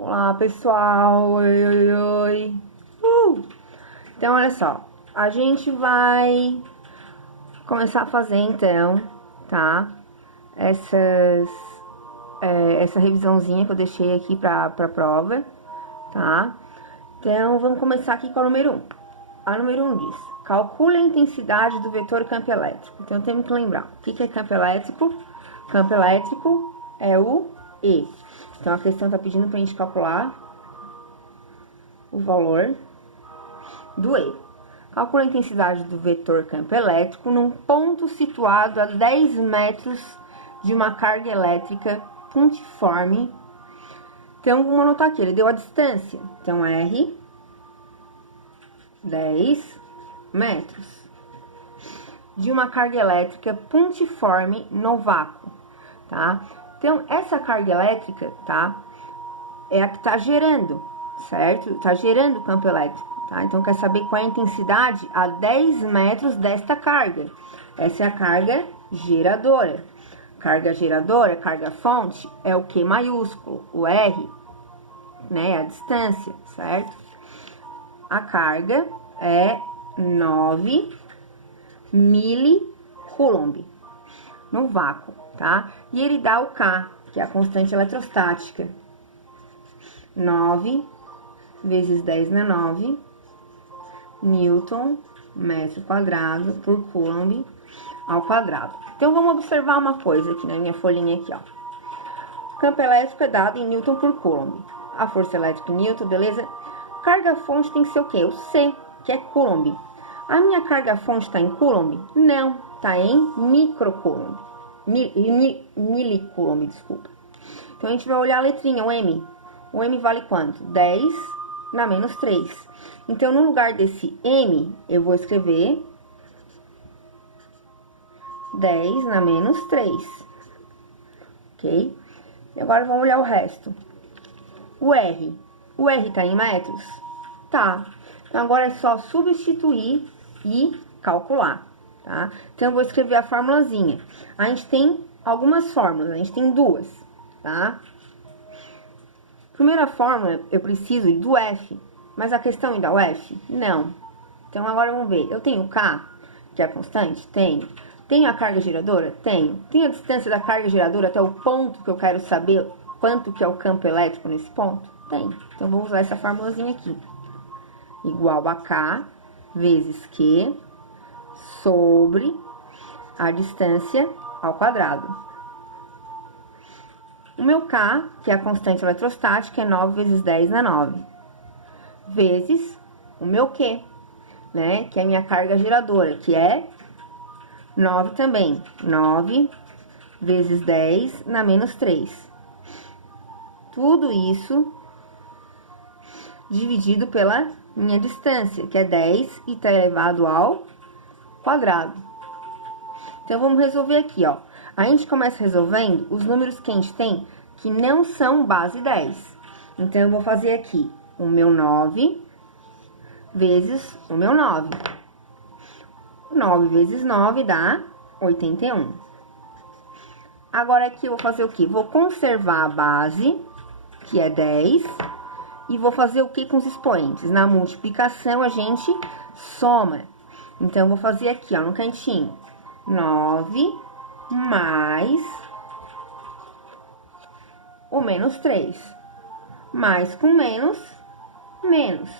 Olá, pessoal. Oi, oi, oi. Então, olha só. A gente vai começar a fazer, então, tá? Essa revisãozinha que eu deixei aqui pra prova, tá? Então, vamos começar aqui com a número 1. A número 1 diz: calcule a intensidade do vetor campo elétrico. Então, temos que lembrar. O que é campo elétrico? Campo elétrico é o E. Então, a questão tá pedindo pra gente calcular o valor do E. Calcule a intensidade do vetor campo elétrico num ponto situado a 10 metros de uma carga elétrica pontiforme. Então, vamos anotar aqui, ele deu a distância. Então, R, 10 metros. De uma carga elétrica pontiforme no vácuo, tá? Então, essa carga elétrica, tá? É a que tá gerando, certo? Tá gerando o campo elétrico, tá? Então, quer saber qual é a intensidade a 10 metros desta carga. Essa é a carga geradora. Carga geradora, carga fonte, é o Q maiúsculo, o R, né? A distância, certo? A carga é 9 milicoulomb no vácuo, tá? E ele dá o K, que é a constante eletrostática. 9 vezes 10 na 9 Newton metro quadrado por Coulomb ao quadrado. Então, vamos observar uma coisa aqui na minha folhinha aqui, ó. O campo elétrico é dado em Newton por Coulomb. A força elétrica em Newton, beleza? Carga fonte tem que ser o quê? O C, que é Coulomb. A minha carga fonte está em Coulomb? Não, está em microcoulomb. Milicoulomb, desculpa. Então, a gente vai olhar a letrinha, o M. O M vale quanto? 10 na menos 3. Então, no lugar desse M, eu vou escrever 10 na menos 3. Ok? E agora, vamos olhar o resto. O R. O R tá em metros? Tá. Então, agora é só substituir e calcular, tá? Então, eu vou escrever a formulazinha. A gente tem algumas fórmulas, a gente tem duas, tá? Primeira fórmula, eu preciso do F, mas a questão ainda é o F? Não. Então, agora vamos ver. Eu tenho o K, que é a constante? Tenho. Tenho a carga geradora? Tenho. Tenho a distância da carga geradora até o ponto que eu quero saber quanto que é o campo elétrico nesse ponto? Tenho. Então, vou usar essa formulazinha aqui. Igual a K vezes Q sobre a distância ao quadrado. O meu K, que é a constante eletrostática, é 9 vezes 10 na 9. Vezes o meu Q, né? Que é a minha carga geradora, que é 9 também. 9 vezes 10 na menos 3. Tudo isso dividido pela minha distância, que é 10 e tá elevado ao quadrado. Então, vamos resolver aqui, ó. A gente começa resolvendo os números que a gente tem que não são base 10. Então, eu vou fazer aqui o meu 9 vezes o meu 9. 9 vezes 9 dá 81. Agora, aqui eu vou fazer o quê? Vou conservar a base, que é 10, e vou fazer o que com os expoentes? Na multiplicação, a gente soma. Então, eu vou fazer aqui, ó, no cantinho. 9 mais o menos 3. Mais com menos, menos.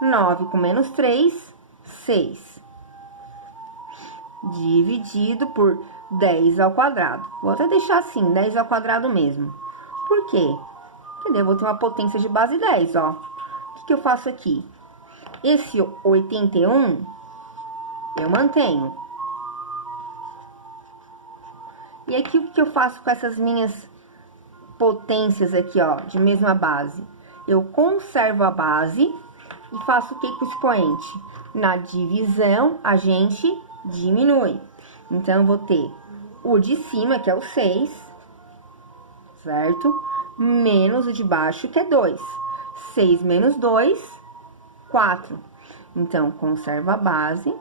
9 com menos 3, 6. Dividido por 10 ao quadrado. Vou até deixar assim, 10 ao quadrado mesmo. Por quê? Porque eu vou ter uma potência de base 10, ó. O que eu faço aqui? Esse 81, eu mantenho. E aqui, o que eu faço com essas minhas potências aqui, ó, de mesma base? Eu conservo a base e faço o que com o expoente? Na divisão, a gente diminui. Então, eu vou ter o de cima, que é o 6, certo? Menos o de baixo, que é 2. 6 menos 2, 4. Então, conserva a base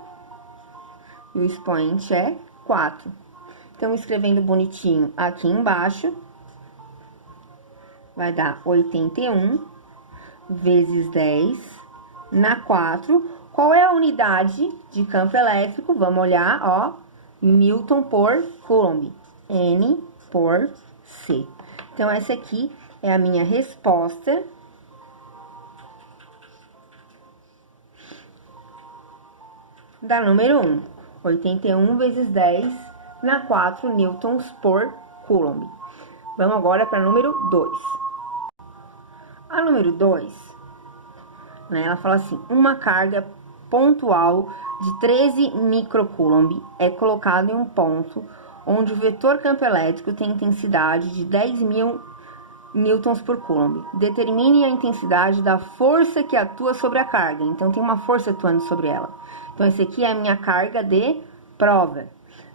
e o expoente é 4. Então, escrevendo bonitinho aqui embaixo, vai dar 81 vezes 10 na 4. Qual é a unidade de campo elétrico? Vamos olhar, ó, Newton por Coulomb, N por C. Então, essa aqui é a minha resposta. Da número 1, 81 vezes 10 na 4 newtons por Coulomb. Vamos agora para a número 2. A número 2, né, ela fala assim, uma carga pontual de 13 microcoulomb é colocada em um ponto onde o vetor campo elétrico tem intensidade de 10.000 newtons por coulomb. Determine a intensidade da força que atua sobre a carga. Então, tem uma força atuando sobre ela. Então, esse aqui é a minha carga de prova,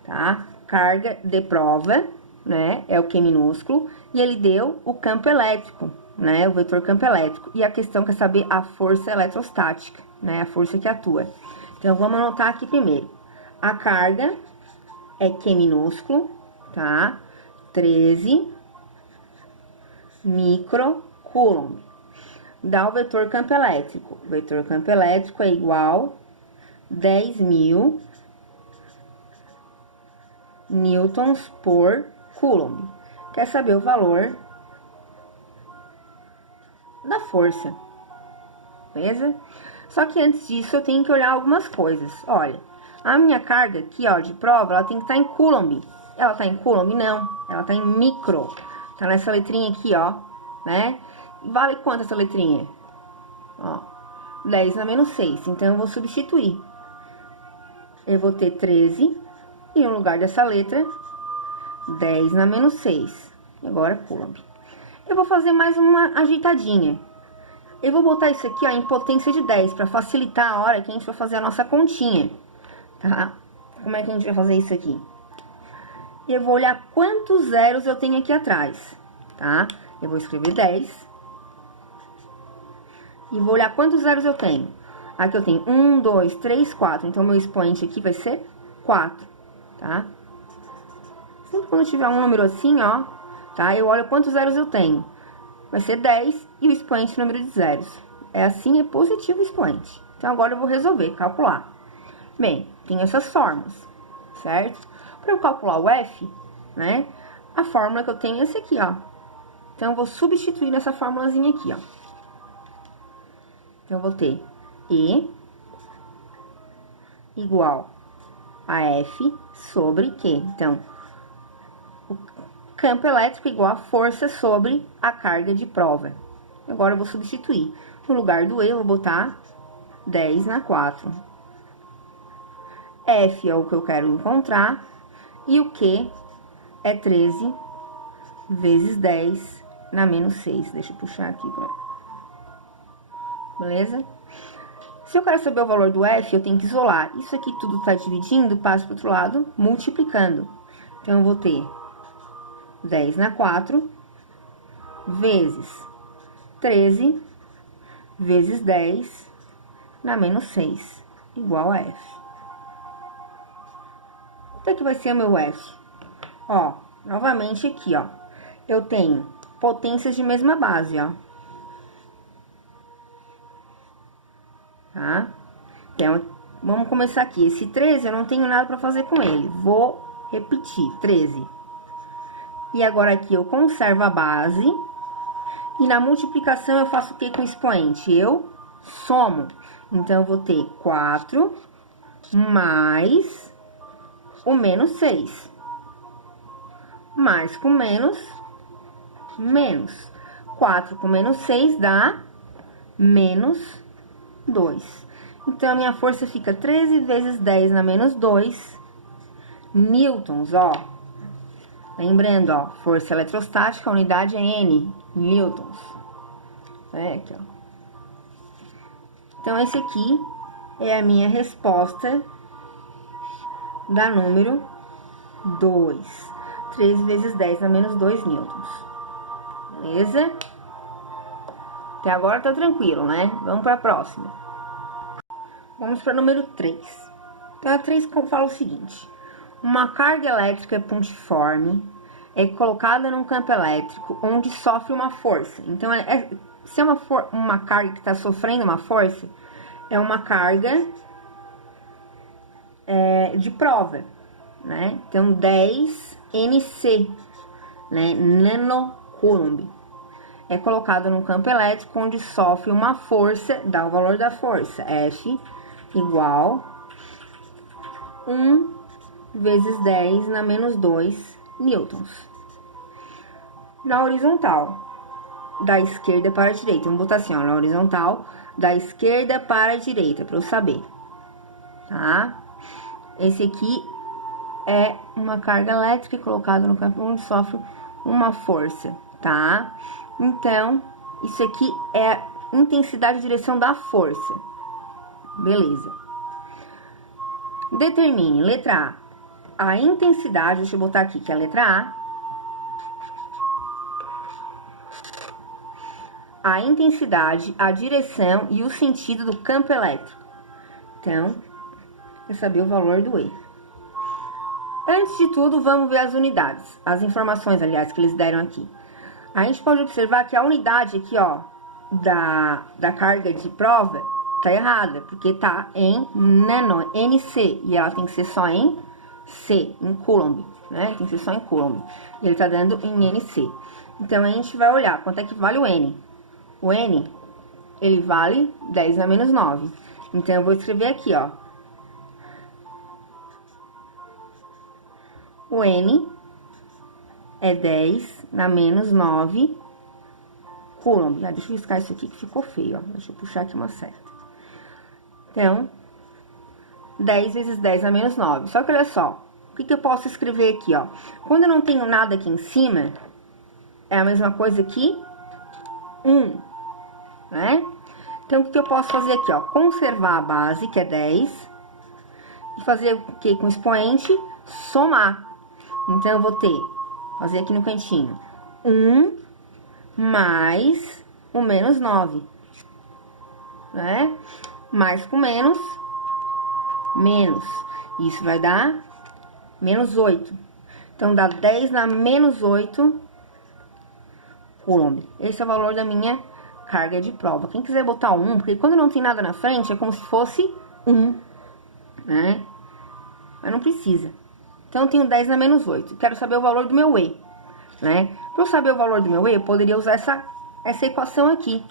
tá? Carga de prova, né? É o Q minúsculo. E ele deu o campo elétrico, né? O vetor campo elétrico. E a questão quer saber a força eletrostática, né? A força que atua. Então, vamos anotar aqui primeiro. A carga é Q minúsculo, tá? 13 microcoulomb. Dá o vetor campo elétrico. O vetor campo elétrico é igual a 10.000 newtons por coulomb. Quer saber o valor da força, beleza? Só que antes disso eu tenho que olhar algumas coisas. Olha, a minha carga aqui, ó, de prova, ela tem que estar em coulomb. Ela tá em coulomb? Não, ela tá em micro. Tá nessa letrinha aqui, ó, né? Vale quanto essa letrinha? Ó, 10 a menos 6. Então, eu vou substituir. Eu vou ter 13 e no lugar dessa letra, 10 na menos 6. Agora, coulomb. Eu vou fazer mais uma ajeitadinha. Eu vou botar isso aqui, ó, em potência de 10, para facilitar a hora que a gente vai fazer a nossa continha, tá? Como é que a gente vai fazer isso aqui? E eu vou olhar quantos zeros eu tenho aqui atrás, tá? Eu vou escrever 10. E vou olhar quantos zeros eu tenho. Aqui eu tenho 1, 2, 3, 4. Então, meu expoente aqui vai ser 4, tá? Sempre quando tiver um número assim, ó, tá? Eu olho quantos zeros eu tenho. Vai ser 10 e o expoente número de zeros. É assim, é positivo o expoente. Então, agora eu vou resolver, calcular. Bem, tem essas formas, certo? Para eu calcular o F, né? A fórmula que eu tenho é essa aqui, ó. Então, eu vou substituir nessa formulazinha aqui, ó. Então, eu vou ter E igual a F sobre Q. Então, o campo elétrico igual a força sobre a carga de prova. Agora, eu vou substituir. No lugar do E, eu vou botar 10 na 4. F é o que eu quero encontrar. E o Q é 13 vezes 10 na menos 6. Deixa eu puxar aqui pra... Beleza? Se eu quero saber o valor do F, eu tenho que isolar. Isso aqui tudo tá dividindo, passa pro outro lado, multiplicando. Então, eu vou ter 10 na 4 vezes 13 vezes 10 na menos 6, igual a F. Quanto é que vai ser o meu F? Ó, novamente aqui, ó. Eu tenho potências de mesma base, ó. Tá? Então, vamos começar aqui. Esse 13 eu não tenho nada pra fazer com ele. Vou repetir, 13. E agora aqui eu conservo a base. E na multiplicação eu faço o que com o expoente? Eu somo. Então, eu vou ter 4 mais o menos 6. Mais com menos, menos. 4 com menos 6 dá menos 2. Então, a minha força fica 13 vezes 10 na menos 2 newtons, ó. Lembrando, ó, força eletrostática, a unidade é N, newtons. É aqui, ó. Então, esse aqui é a minha resposta da número 2. 13 vezes 10 na menos 2 newtons. Beleza? Até agora tá tranquilo, né? Vamos para a próxima. Vamos para o número 3. Então, a 3 fala o seguinte. Uma carga elétrica pontiforme é colocada num campo elétrico onde sofre uma força. Então, se é uma carga que está sofrendo uma força, é uma carga de prova, né? Então, 10 NC, né? Nanocoulomb. É colocado num campo elétrico onde sofre uma força, dá o valor da força, F igual 1 vezes 10 na menos 2 newtons. Na horizontal, da esquerda para a direita, vamos botar assim, ó, na horizontal, da esquerda para a direita, para eu saber, tá? Esse aqui é uma carga elétrica colocada no campo onde sofre uma força, tá? Então, isso aqui é a intensidade e direção da força. Beleza. Determine, letra A, a intensidade, deixa eu botar aqui que é a letra A. A intensidade, a direção e o sentido do campo elétrico. Então, quer saber o valor do E. Antes de tudo, vamos ver as unidades. As informações, aliás, que eles deram aqui. A gente pode observar que a unidade aqui, ó, da carga de prova tá errada, porque tá em nano, NC, e ela tem que ser só em C, em Coulomb, né? Tem que ser só em Coulomb. E ele tá dando em NC. Então, a gente vai olhar quanto é que vale o N. O N, ele vale 10 na menos 9. Então, eu vou escrever aqui, ó. O N é 10 na menos 9 Coulomb. Deixa eu riscar isso aqui que ficou feio, ó. Deixa eu puxar aqui uma seta. Então, 10 vezes 10 na menos 9. Só que olha só, o que eu posso escrever aqui, ó? Quando eu não tenho nada aqui em cima, é a mesma coisa que 1, né? Então, o que eu posso fazer aqui, ó? Conservar a base, que é 10, e fazer o que com o expoente? Somar. Então, eu vou ter, fazer aqui no cantinho, 1 mais o menos 9, né? Mais com menos, menos. Isso vai dar menos 8. Então, dá 10 na menos 8 Coulomb. Esse é o valor da minha carga de prova. Quem quiser botar 1, porque quando não tem nada na frente, é como se fosse 1, né? Mas não precisa. Então, eu tenho 10 na menos 8. Quero saber o valor do meu E, né? Para eu saber o valor do meu E, eu poderia usar essa equação aqui.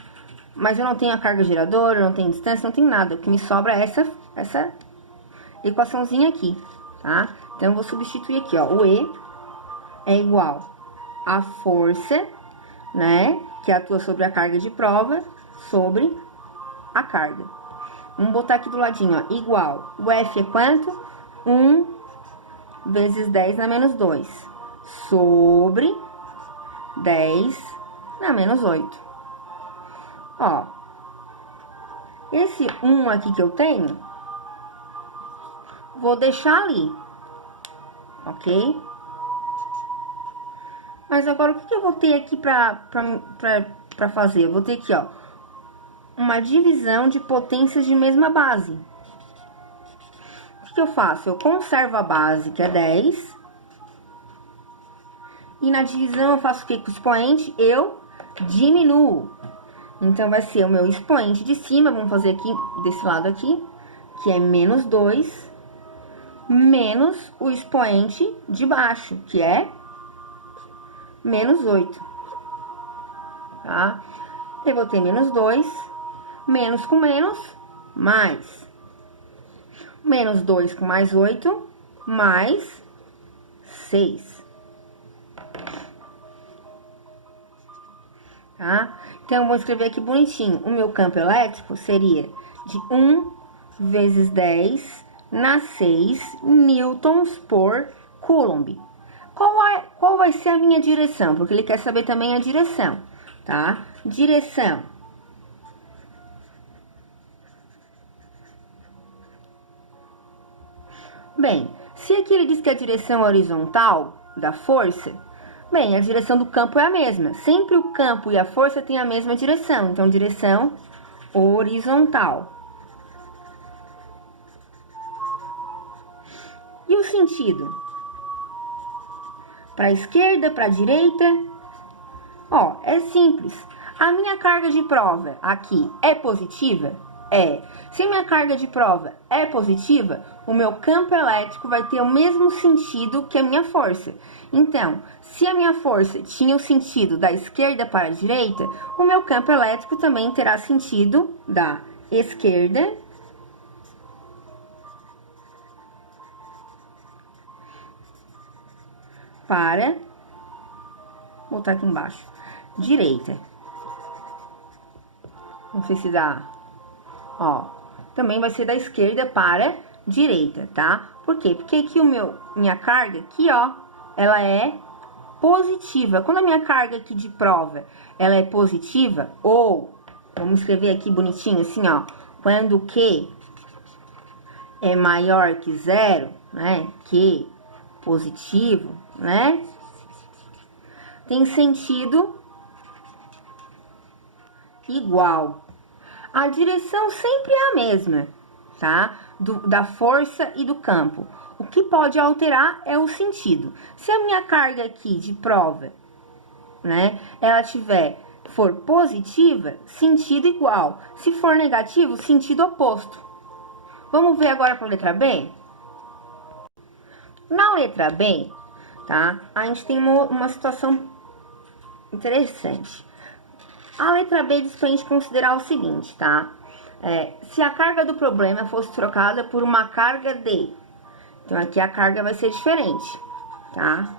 Mas eu não tenho a carga geradora, não tenho distância, não tenho nada. O que me sobra é essa equaçãozinha aqui, tá? Então, eu vou substituir aqui, ó. O E é igual a força, né? Que atua sobre a carga de prova, sobre a carga. Vamos botar aqui do ladinho, ó. Igual. O F é quanto? 1 vezes 10 na menos 2. Sobre 10 na menos 8. Ó, esse 1 aqui que eu tenho, vou deixar ali, ok? Mas agora, o que eu vou ter aqui pra fazer? Eu vou ter aqui, ó, uma divisão de potências de mesma base. O que eu faço? Eu conservo a base, que é 10, e na divisão eu faço o que com o expoente? Eu diminuo. Então, vai ser o meu expoente de cima, vamos fazer aqui, desse lado aqui, que é menos 2, menos o expoente de baixo, que é menos 8, tá? Eu vou ter menos 2, menos com menos, mais. Menos 2 com mais 8, mais 6. Tá? Então, eu vou escrever aqui bonitinho. O meu campo elétrico seria de 1 vezes 10 na 6 newtons por Coulomb. Qual vai ser a minha direção? Porque ele quer saber também a direção, tá? Direção. Bem, se aqui ele diz que a direção horizontal da força, bem, a direção do campo é a mesma. Sempre o campo e a força têm a mesma direção. Então, direção horizontal. E o sentido? para a esquerda, para a direita? Ó, é simples. A minha carga de prova aqui é positiva? É. Se a minha carga de prova é positiva, o meu campo elétrico vai ter o mesmo sentido que a minha força. Então, se a minha força tinha o sentido da esquerda para a direita, o meu campo elétrico também terá sentido da esquerda para, vou botar aqui embaixo, direita. Não sei se dá, ó, também vai ser da esquerda para direita, tá? Por quê? Porque aqui minha carga aqui, ó, ela é positiva. Quando a minha carga aqui de prova, ela é positiva, ou, vamos escrever aqui bonitinho assim, ó, quando Q é maior que zero, né, Q positivo, né, tem sentido igual. A direção sempre é a mesma, tá? Da força e do campo. O que pode alterar é o sentido. Se a minha carga aqui de prova, né, ela for positiva, sentido igual. Se for negativo, sentido oposto. Vamos ver agora para a letra B? Na letra B, tá? A gente tem uma situação interessante. A letra B diz pra gente considerar o seguinte, tá? Se a carga do problema fosse trocada por uma carga D, então aqui a carga vai ser diferente, tá?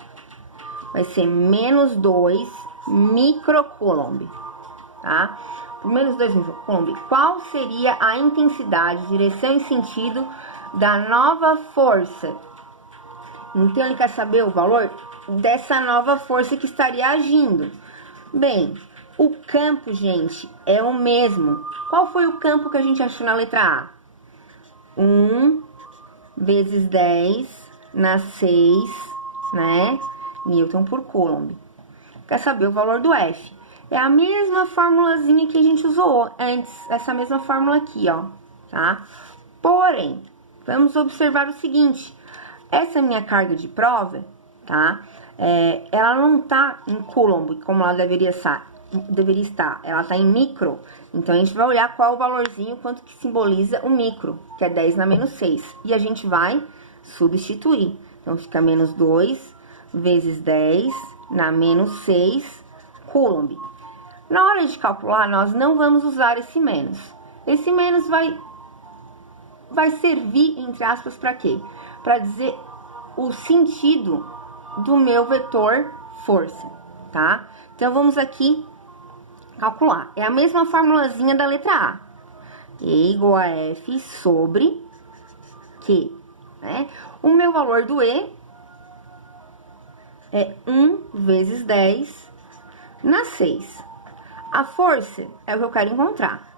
Vai ser menos 2 microcoulomb, tá? Por menos 2 microcoulomb, qual seria a intensidade, direção e sentido da nova força? Então, ele quer saber o valor dessa nova força que estaria agindo. Bem, o campo, gente, é o mesmo. Qual foi o campo que a gente achou na letra A? 1 vezes 10 na 6, né? Newton por Coulomb. Quer saber o valor do F? É a mesma formulazinha que a gente usou antes. Essa mesma fórmula aqui, ó. Tá? Porém, vamos observar o seguinte. Essa minha carga de prova, tá? Ela não tá em Coulomb, como ela deveria estar. Ela tá em micro. Então, a gente vai olhar qual o valorzinho, quanto que simboliza o micro, que é 10 na menos 6. E a gente vai substituir. Então, fica menos 2 vezes 10 na menos 6 Coulomb. Na hora de calcular, nós não vamos usar esse menos. Esse menos vai servir, entre aspas, para quê? Para dizer o sentido do meu vetor força, tá? Então, vamos aqui calcular. É a mesma formulazinha da letra A. E igual a F sobre Q, né? O meu valor do E é 1 vezes 10 na 6. A força é o que eu quero encontrar.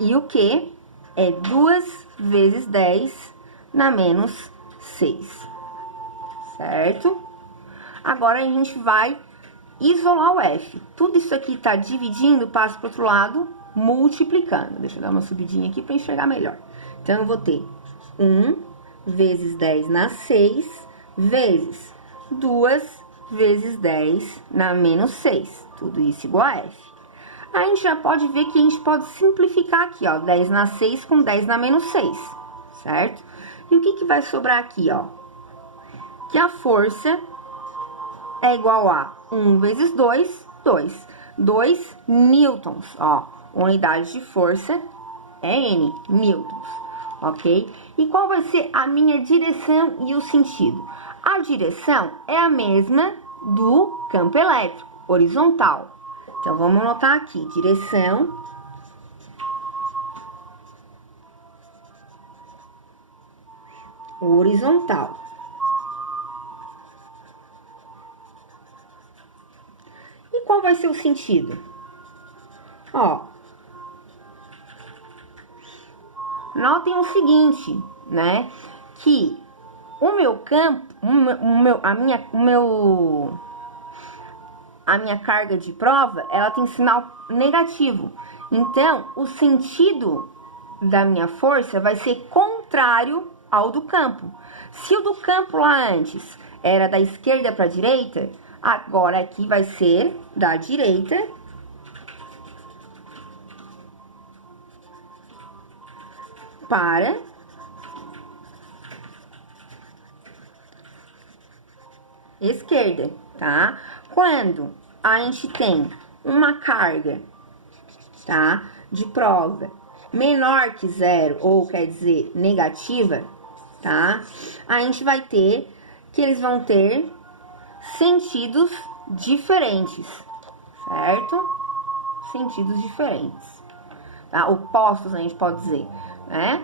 E o Q é 2 vezes 10 na menos 6. Certo? Agora, a gente vai isolar o F. Tudo isso aqui tá dividindo, passa pro outro lado, multiplicando. Deixa eu dar uma subidinha aqui para enxergar melhor. Então, eu vou ter 1 vezes 10 na 6, vezes 2 vezes 10 na menos 6. Tudo isso igual a F. A gente já pode ver que a gente pode simplificar aqui, ó. 10 na 6 com 10 na menos 6, certo? E o que que vai sobrar aqui, ó? Que a força é igual a 1 vezes 2, 2. 2 newtons, ó. Unidade de força é N, newtons, ok? E qual vai ser a minha direção e o sentido? A direção é a mesma do campo elétrico, horizontal. Então, vamos anotar aqui, direção horizontal. E qual vai ser o sentido? Ó, notem o seguinte, né? Que o meu campo, a minha carga de prova, ela tem sinal negativo. Então, o sentido da minha força vai ser contrário ao do campo. Se o do campo lá antes era da esquerda para a direita, agora aqui vai ser da direita para esquerda, tá? Quando a gente tem uma carga, tá, de prova menor que zero, ou quer dizer, negativa, tá? A gente vai ter que eles vão ter sentidos diferentes, certo? Sentidos diferentes, tá? Opostos, a gente pode dizer, né?